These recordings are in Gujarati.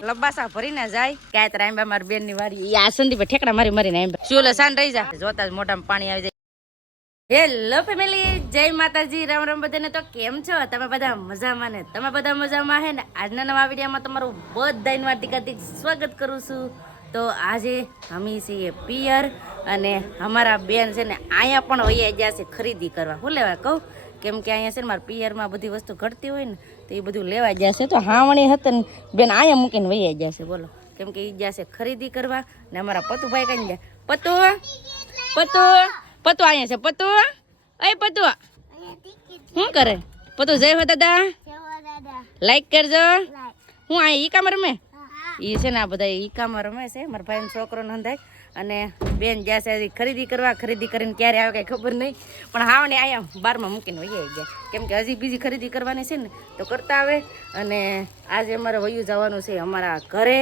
લબાસા ભરીને જાય ક્યાંય રાંબા મારી બેન ની વારી આ સંદીપ ઠેકડા મારી મારીને શું લસાન રહી જા જોતા જ મોઢામાં પાણી આવી જાય હેલો ફેમિલી જય માતાજી રામ રામ બધાને તો કેમ છો તમે બધા મજામાં ને તમે બધા મજામાં હે ને આજના નવા વિડીયોમાં તમારું બધાનું હાર્દિક સ્વાગત કરું છું તો આજે અમે છીએ પિયર અને અમારા બેન છે ને અહીંયા પણ વૈયા ગયા છે ખરીદી કરવા શું લેવા કહું કેમ કે અહીંયા છે ને મારા પિયરમાં બધી વસ્તુ ઘટતી હોય ને તો એ બધું લેવા જશે તો હાવણી હતા ને બેન અહીંયા મૂકીને વૈયા જશે બોલો કેમ કે એ જશે ખરીદી કરવા ને અમારા પતુભાઈ કઈ જાય પતુ પતુ પતુ અહીંયા છે પતુ અય પતુ શું કરે પતુ જય હો દાદા લાઈક કરજો હું અહીંયા ઈ કામ રમે એ છે ને આ બધા ઈ કામ રમે છે મારા ભાઈનો છોકરો નંદાય અને બેન જશે ખરીદી કરવા ખરીદી કરીને ક્યારે આવે કઈ ખબર નહીં પણ હા ને અહીંયા બારમાં મૂકીને વહી ગયા કેમ કે હજી બીજી ખરીદી કરવાની છે ને તો કરતા આવે અને આજે અમારે વયું જવાનું છે અમારા ઘરે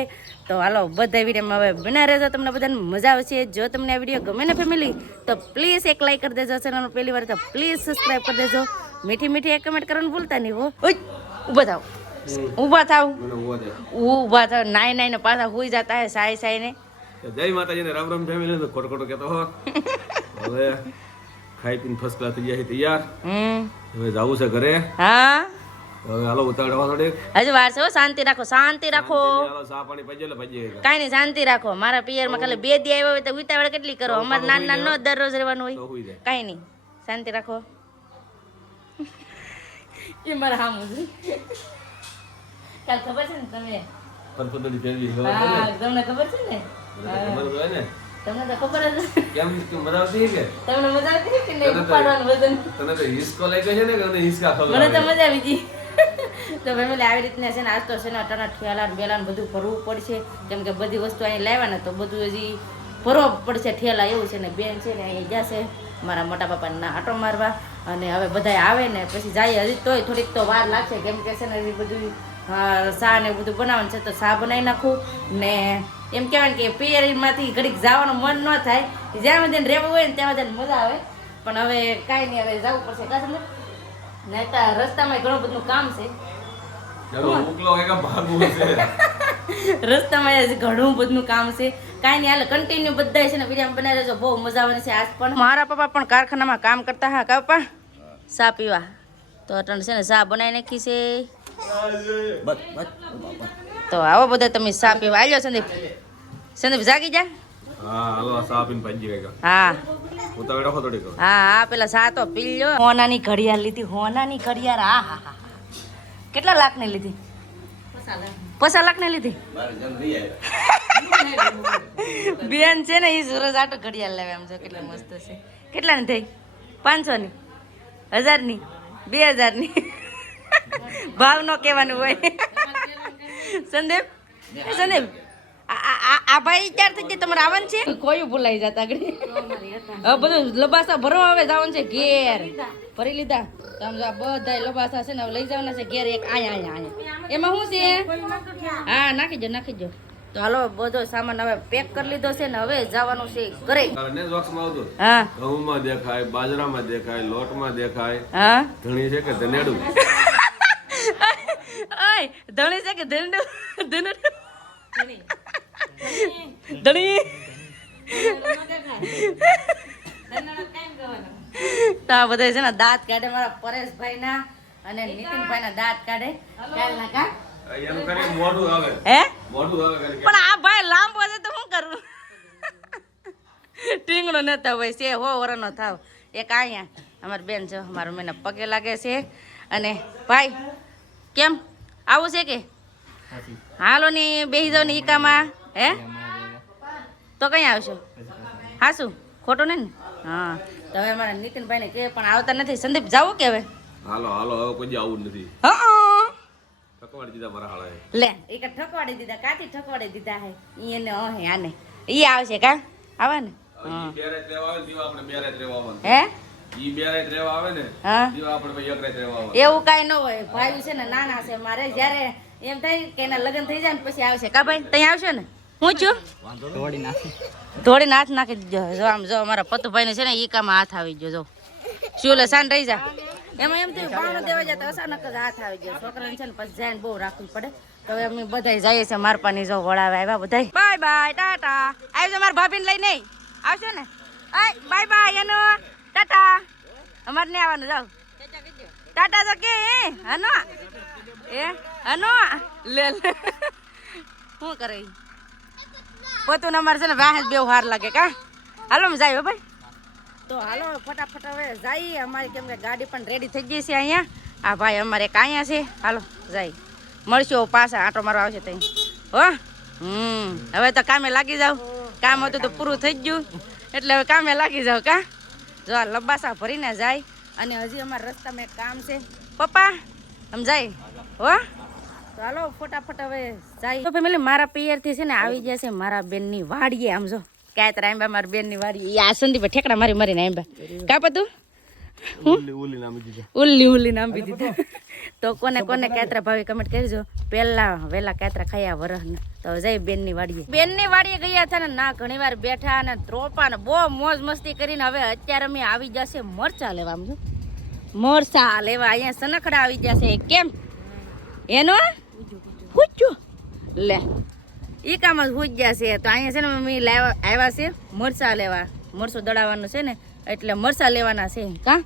તો હાલો બધા વિડીયોમાં હવે બના રહેજો તમને બધાને મજા આવશે જો તમને આ વિડીયો ગમે ને ફેમિલી તો પ્લીઝ એક લાઈક કરી દેજો ચેનલ પહેલી વાર તો પ્લીઝ સબસ્ક્રાઈબ કરી દેજો મીઠી મીઠી એક કમેન્ટ કરવાનું ભૂલતા નહીં હો ઊભા થાવ ઊભા થાવ નાઈ ને પાછા હુઈ જતા હે સાઈ સાઈ ને જય માતાજી ને રામ રામ ફેમિલી ને ખોટો ખોટો કહેતો હો હવે ખાઈ પીને ફર્સ્ટ ક્લાસ થઈ ગયા છે તૈયાર હવે જાવું છે ઘરે હા હવે હાલો ઉતાવળવા થોડીક હજુ વાર છે શાંતિ રાખો શાંતિ રાખો હાલો ચા પાણી પીજે લે પીજે કાઈ નહીં શાંતિ રાખો મારા પિયરમાં ખાલી 2 દી આવ્યો હોય તો ઉતાવળ કેટલી કરો અમાર નાના નો દરરોજ રહેવાનું હોય કાઈ નહીં શાંતિ રાખો એ મારા હામુ છે કાલ ખબર છે ને તમે પણ પદડી ફેરવી હા તમને ખબર છે ને ખબર હોય ને તમને તો ખબર જ કેમ તું મજા આવતી કે તમને મજા આવતી કે નહીં ઉપાડવાનું વજન તને તો હિસકો લઈ ગયો છે ને કે હિસકા ખબર મને તો મજા આવી ગઈ તો ફેમિલી આવી રીતના છે ને આજ તો છે ને અટાણા ઠેલા બેલા બધું ભરવું પડશે કેમ કે બધી વસ્તુ અહીં લાવ્યા ને તો બધું હજી ભરવા પડશે ઠેલા એવું છે ને બેન છે ને અહીં જશે મારા મોટા પપ્પાના આંટો મારવા અને હવે બધા આવે ને પછી જાય હજી તોય થોડીક તો વાર લાગશે કેમ કે છે ને હજી બધું ચા ને બધું બનાવવાનું છે તો ચા બનાવી નાખું ને એમ કહેવાય ને કે પિયરીમાંથી ઘડીક જવાનું મન ન થાય જ્યાં બધાને રહેવું હોય ને ત્યાં બધાને મજા આવે પણ હવે કાંઈ નહીં હવે જવું પડશે કાં સમજ ને રસ્તામાં ઘણું બધું કામ છે રસ્તામાં ઘણું બધું કામ છે કાંઈ નહીં હાલ કન્ટિન્યુ બધા છે ને વિડીયો બનાવી રહેજો બહુ મજા આવવાની છે આજ પણ મારા પપ્પા પણ કારખાનામાં કામ કરતા હા કા પપ્પા ચા પીવા તો અટણ છે ને ચા બનાવી નાખી છે તો આવો બધા તમે ચા પીવા આવ્યો સંદીપ સંદીપ જાગી જા હા હાલો ચા પીને પંજી ગયો હા ઉતાવળ રાખો થોડીક હા પેલા ચા તો પી લ્યો હોનાની ઘડિયાળ લીધી હોનાની ઘડિયાળ હા હા હા કેટલા લાખ ની લીધી 50 લાખ ની લીધી બેન છે ને એ સુરજ આટો ઘડિયાળ લાવે આમ જો કેટલી મસ્ત છે કેટલા ની થઈ 500 ની 1000 ની 2000 ની ભાવ નો કહેવાનું હોય સંદીપ સંદીપ આ ભાઈ ક્યારે થઈ જાય તમારે આવવાનું છે કોઈ ભૂલાઈ જતા આગળ હવે બધું લબાસા ભરવા હવે જવાનું છે ઘેર ભરી લીધા તમે બધા લબાસા છે ને હવે લઈ જવાના છે ઘેર એક અહીંયા એમાં શું છે હા નાખી દો તો હાલો બધો સામાન હવે પેક કરી લીધો છે ને હવે જવાનું છે ઘરે હા ઘઉંમાં દેખાય બાજરામાં દેખાય લોટમાં દેખાય હા ધણી છે કે ધનેડું આય ધણી છે કે ધનેડું ધણી તો આ બધા છે ને દાંત કાઢે મારા પરેશભાઈ ના અને નીતિનભાઈ ના દાંત કાઢે કાલના કા મોઢું આવે હે મોઢું આવે પણ આ ભાઈ લાંબો છે તો શું કરવું ટીંગણો નતા હોય છે હો વરનો થાવ એક અહીંયા અમારી બેન છે અમારા મને પગે લાગે છે અને ભાઈ કેમ આવું છે કે હાલો ની બેસી જાવ ને ઈકામાં હે તો કઈ આવશો હા શું ખોટું નહીં ને હા તો હવે અમારા નીતિનભાઈ ને કે પણ આવતા નથી સંદીપ જાવું કે હવે હાલો હાલો હવે કોઈ આવું નથી હા ઠકવાડી દીધા મારા હાળાએ લે એ કે ઠકવાડી દીધા કાથી ઠકવાડી દીધા હે એને ઓહે આને ઈ આવશે કા આવા ને ઈ બે રાત રહેવા આવે દીવા આપણે બે રાત રહેવા આવવાનું હે ઈ બે રાત રહેવા આવે ને હા દીવા આપણે ભાઈ એક રાત રહેવા આવવાનું એવું કાઈ ન હોય ભાઈ છે ને નાના છે મારે જ્યારે એમ થાય કે એના લગ્ન થઈ જાય ને પછી આવશે કા ભાઈ તઈ આવશો ને હું છું થોડી હાથ નાખી દીધો જો આમ જો અમારા પતુભાઈ ને છે ને ઈ કામ હાથ આવી ગયો જો શું લે શાન રહી જા એમાં એમ થયું બાવણું દેવા જાય તો અચાનક જ હાથ આવી ગયો છોકરાને છે ને પછી જઈને બહુ રાખવી પડે તો હવે અમે બધા જઈએ છીએ મારપાની જો વળાવે આવ્યા બધા બાય બાય ટાટા આવજો મારા ભાભીને લઈને આવશો ને બાય બાય એનો ટાટા અમારે નહીં આવવાનું જાવ ટાટા તો કે હનો હનો લે શું કરે પોતું અમારે છે ને વાહ જ બેવ હાર લાગે કા હાલો અમે જાય ભાઈ તો હાલો ફટાફટ હવે જઈએ અમારી કેમ કે ગાડી પણ રેડી થઈ ગઈ છે અહીંયા આ ભાઈ અમારે એક અહીંયા છે હાલો જાય મળશું પાછા આંટો મારવા આવશે તઈ હો હવે તો કામે લાગી જાવ કામ હતું તો પૂરું થઈ ગયું એટલે હવે કામે લાગી જાવ કા જો આ લબાસા ભરીને જાય અને હજી અમારા રસ્તામાં એક કામ છે પપ્પા આમ જાય હો તો હાલો ફટાફટ હવે જાય તો ફેમિલી મારા પિયરથી છે ને આવી ગયા છે મારા બેનની વાડીએ આમ જો કાતરા આંબા મારી બેનની વાડી આ સંદીપ ઠેકડા મારી મારીને આંબા કાપા તું ઉલ્લી નામ દીધા તો કોને કોને કાતરા ભાવી કમેન્ટ કરજો પહેલા વેલા કાતરા ખાયા વરહના તો જઈ બેનની વાડીએ ગયા હતા ને ના ઘણી વાર બેઠા અને ત્રોપા ને બહુ મોજ મસ્તી કરીને હવે અત્યારે અમે આવી જશે મરચા લેવા આમ જો મરચા લેવા અહીંયા સનખડા આવી જશે કેમ એનો પૂછ્યો લે ઈ કામ જ પૂછ ગયા છે તો અહીંયા છે ને મમ્મી આવ્યા છે મરચા લેવા મરચું દળાવવાનું છે ને એટલે મરચા લેવાના છે કા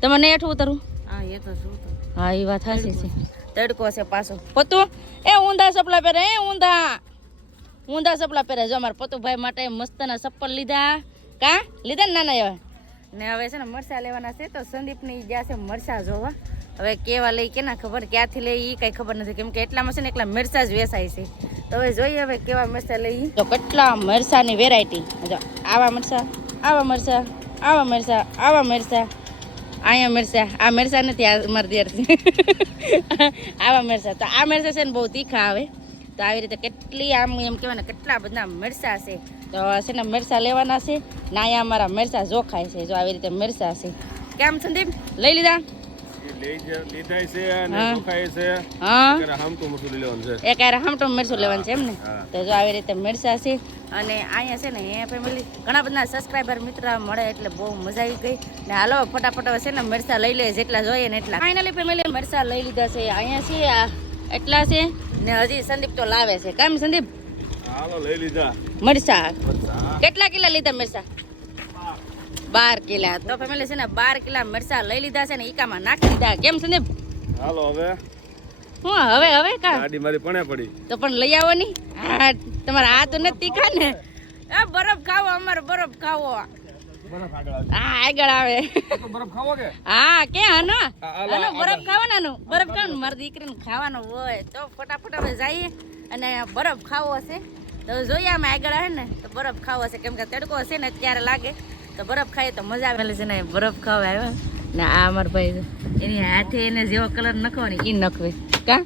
તમને હેઠું ઉતરવું હા એ તો શું હા એ વાત સાચી છે તડકો છે પાછો પતું એ ઊંધા સપલા પહેરે ઊંધા સપલા પહેરે જો અમારા પતુભાઈ માટે મસ્તના ચપ્પલ લીધા કા લીધા ને નાના એવા ને હવે છે ને મરચા લેવાના છે તો સંદીપની ગયા છે મરચા જોવા હવે કેવા લઈ કે ના ખબર ક્યાંથી લઈ એ કઈ ખબર નથી કેમ કે એટલામાં છે ને એટલા મરચા જ વેચાય છે તો હવે જોઈએ હવે કેવા મરચા લઈ તો કેટલા મરચાની વેરાયટી જો આવા મરચા આવા મરચા આવા મરચા આવા મરચા અહીંયા મરચા આ મરચા નથી આ મારી દેરથી આવા મરચા તો આ મરચા છે ને બહુ તીખા આવે તો આવી રીતે કેટલી આમ એમ કહેવાય ને કેટલા બધા મરચા છે તો છે ને મરચા લેવાના છે ને અહીંયા અમારા મરચા જોખાય છે જો આવી રીતે મરચા છે કેમ સંદીપ લઈ લીધા મરચું લેવાનું છે એમ ને તો જો આવી રીતે મરચા છે અને અહીંયા છે ને એ ફેમિલી ઘણા બધા સબસ્ક્રાઈબર મિત્ર મળે એટલે બહુ મજા આવી ગઈ ને હાલો ફટાફટ હવે છે ને મરચા લઈ લે જેટલા જોઈએ ને એટલા ફાઇનલી ફેમિલી મરચા લઈ લીધા છે અહીંયા છે એટલા છે ને હજી સંદીપ તો લાવે છે કેમ સંદીપ લઈ લીધા મરચા કેટલા કિલા લીધા મરચા 12 કિલા તો ફેમિલી છે ને 12 કિલા મરચા લઈ લીધા છે ને ઈકામાં નાખી દીધા કેમ સંદીપ હાલો હવે હવે કા ગાડી મારી પણે પડી તો પણ લઈ આવો ની હા તમારા હાથ નથી તીખા ને આ બરફ ખાવો અમારે બરફ ખાવો હા આગળ આવે બરફ ખાવો કે હા કે હનો બરફ ખાવાનાનું બરફ ખાવાનું મારી દીકરીને ખાવાનું હોય તો ફટાફટ હવે જઈએ અને બરફ ખાવો હશે તો જોઈએ અમે આગળ આવે ને તો બરફ ખાવો હશે કેમ કે તડકો હશે ને ત્યારે લાગે તો બરફ ખાઈએ તો મજા આવે છે ને બરફ ખાવા આવ્યા ને આ અમારા ભાઈ એની હાથે એને જેવો કલર નખવાની એ નખવે કા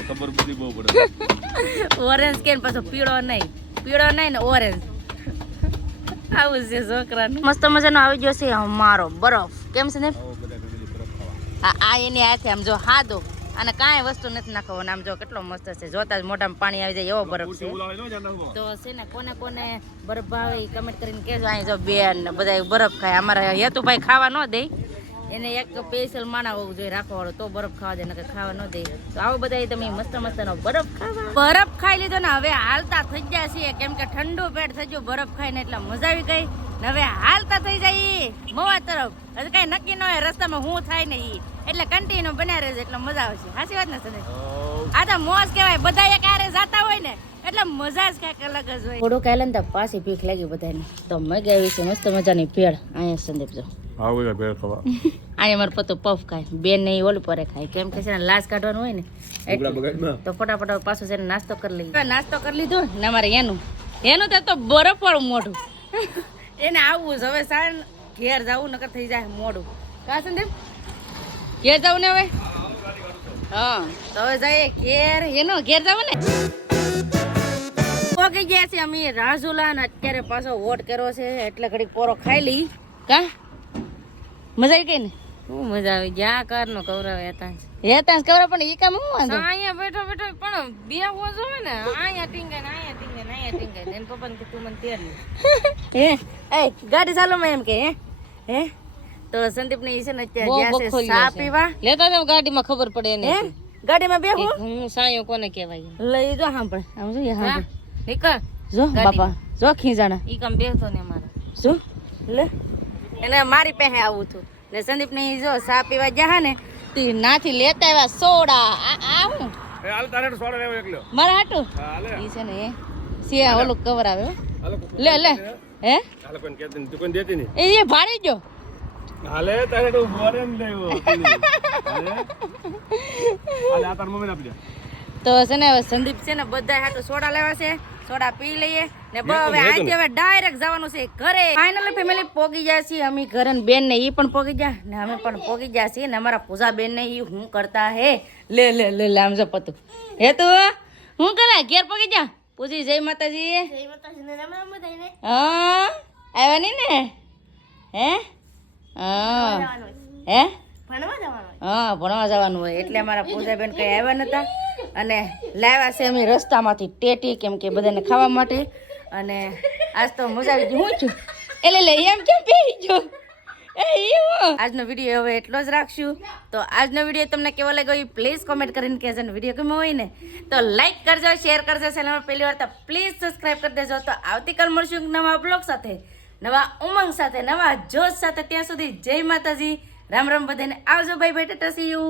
ખબર બધી બહુ પડે ઓરેન્જ કે પાછો પીળો નહીં ને ઓરેન્જ આવું છે છોકરાનું મસ્ત મજાનો આવી ગયો છે અમારો બરફ કેમ છે ને આ એની હાથે આમ જો હાદો અને કાંઈ વસ્તુ નથી નાખવાનું આમ જો કેટલો મસ્ત છે જોતા જ મોઢામાં પાણી આવી જાય એવો બરફ છે તો છે ને કોને કોને બરફ ભાવે એ કમેન્ટ કરીને કહેજો અહીં જો બેન ને બધા બરફ ખાય અમારા હેતુભાઈ ખાવા ન દે એને એક સ્પેશિયલ માણા હોવું જોઈએ રાખવાવાળો તો બરફ ખાવા દે નકર ખાવા ન દે તો આવો બધા તમે મસ્ત મસ્તનો બરફ ખાઈ લીધો ને હવે હાલતા થઈ ગયા છીએ કેમ કે ઠંડુ પેટ થઈ ગયું બરફ ખાઈને એટલે મજા આવી ગઈ ને હવે હાલતા થઈ જાય મોવા તરફ હજી કઈ નક્કી ન હોય રસ્તામાં હું થાય ને ઈ એટલે કન્ટિન્યુ બન્યા રહેશે એટલે મજા આવશે સાચી વાત ને સંદેશ આ તો મોજ કહેવાય બધા એક આરે જાતા હોય ને એટલે મજા જ કાંઈક અલગ જ હોય થોડુંક આલે ને તો પાછી ભીખ લાગી બધાને તો મજા આવી છે મસ્ત મજાની ભેળ અહીંયા સંદીપ જો ભેળ ખાવા અહીંયા મારે પતો પફ ખાય બેન ને ઓલું પરે ખાય કેમ કે છે ને લાશ કાઢવાનું હોય ને તો ફટાફટ પાછું છે ને નાસ્તો કરી લઈએ નાસ્તો કરી લીધો ને અમારે એનું તો બરફ વાળું મોઢું એને આવવું છે હવે સાંજ ઘેર જવું નકર થઈ જાય મોડું કા સંદીપ ઘેર જવું ને હવે હા તો હવે જઈએ ઘેર ઘેર જવું ને પોગી ગયા છે અમે રાજુલા ને અત્યારે પાછો વોટ કર્યો છે એટલે ઘડીક પોરો ખાઈ લઈ કા મજા આવી ગઈ ને શું મજા આવી જ્યાં કાર નો કવરાવે હેતા કવરા પણ ઈ કામ હું વાંધો અહીંયા બેઠો પણ બે હોજ હોય ને અહીંયા ટીંગે ને અહીંયા ટીંગે એને પપ્પા ને તું મને તેર હે એ ગાડી ચાલો મેં એમ કે હે તો સંદીપ ને છે ને બહુ અત્યારે ગયા છે બખોલ્યો ચા છે. પીવા. લેતા જાવ ગાડીમાં ખબર પડે એને હે ગાડીમાં બેહું હું સાયો કોને કહેવાય લઈ જો સાંભળ આમ જોઈએ સાંભળ નીકળ જો બાપા જો ખીજાણા ઈ કામ બેસતો ને અમારે જો લે એને મારી પહે આવું હતું ને સંદીપ ને જો ચા પીવા ગયા ને તે નાથી લેતા આવ્યા સોડા આ હું એ હાલ તારે સોડા લેવો એકલો મારા હાટું હા હાલે ઈ છે ને સિયા ઓલું કવર આવે હો. હાલે લે લે હે હાલે કોઈને કહેતી નહીં તું કોઈને દેતી નહીં એ ભાડી ગયો હાલે તારે તો ફોરેન લેવો હાલે હાલે આ તાર મમ્મીને આપી દે તો છે ને હવે સંદીપ છે ને બધા હાટું સોડા લેવા છે સોડા પી લઈએ ને હવે આજે હવે ડાયરેક્ટ જવાનું છે ઘરે ફાઇનલી ફેમિલી પોગી જાય છે અમે ઘરે ને બેન ને ઈ પણ પોગી જાય ને અમે પણ પોગી જાય છીએ ને અમારા પૂજા બેન ને ઈ હું કરતા હે લે લે લે લે આમ જો પતું હે તું હું કરે ઘેર પોગી જા પૂજી જય માતાજી હા આવ્યા નહીં ને હે હા હે હા ભણવા જવાનું હોય એટલે અમારા પૂજાબેન કઈ આવ્યા નતા અને લાવ્યા છે અમે રસ્તામાંથી ટેટી કેમ કે બધાને ખાવા માટે અને આજ તો મજા આવી ગઈ હું છું એટલે લે એમ કેમ પી જો આજનો વિડીયો હવે એટલો જ રાખશું તો આજનો વિડીયો તમને કેવો લાગ્યો એ પ્લીઝ કોમેન્ટ કરીને કહેજો ને વિડીયો ગમ્યો હોય ને તો લાઈક કરજો શેર કરજો ચેનલમાં પહેલી વાર તો પ્લીઝ સબસ્ક્રાઈબ કરી દેજો તો આવતીકાલ મળશું નવા બ્લોગ સાથે નવા ઉમંગ સાથે નવા જોશ સાથે ત્યાં સુધી જય માતાજી રામ રામ બધાને આવજો bye bye Tata C you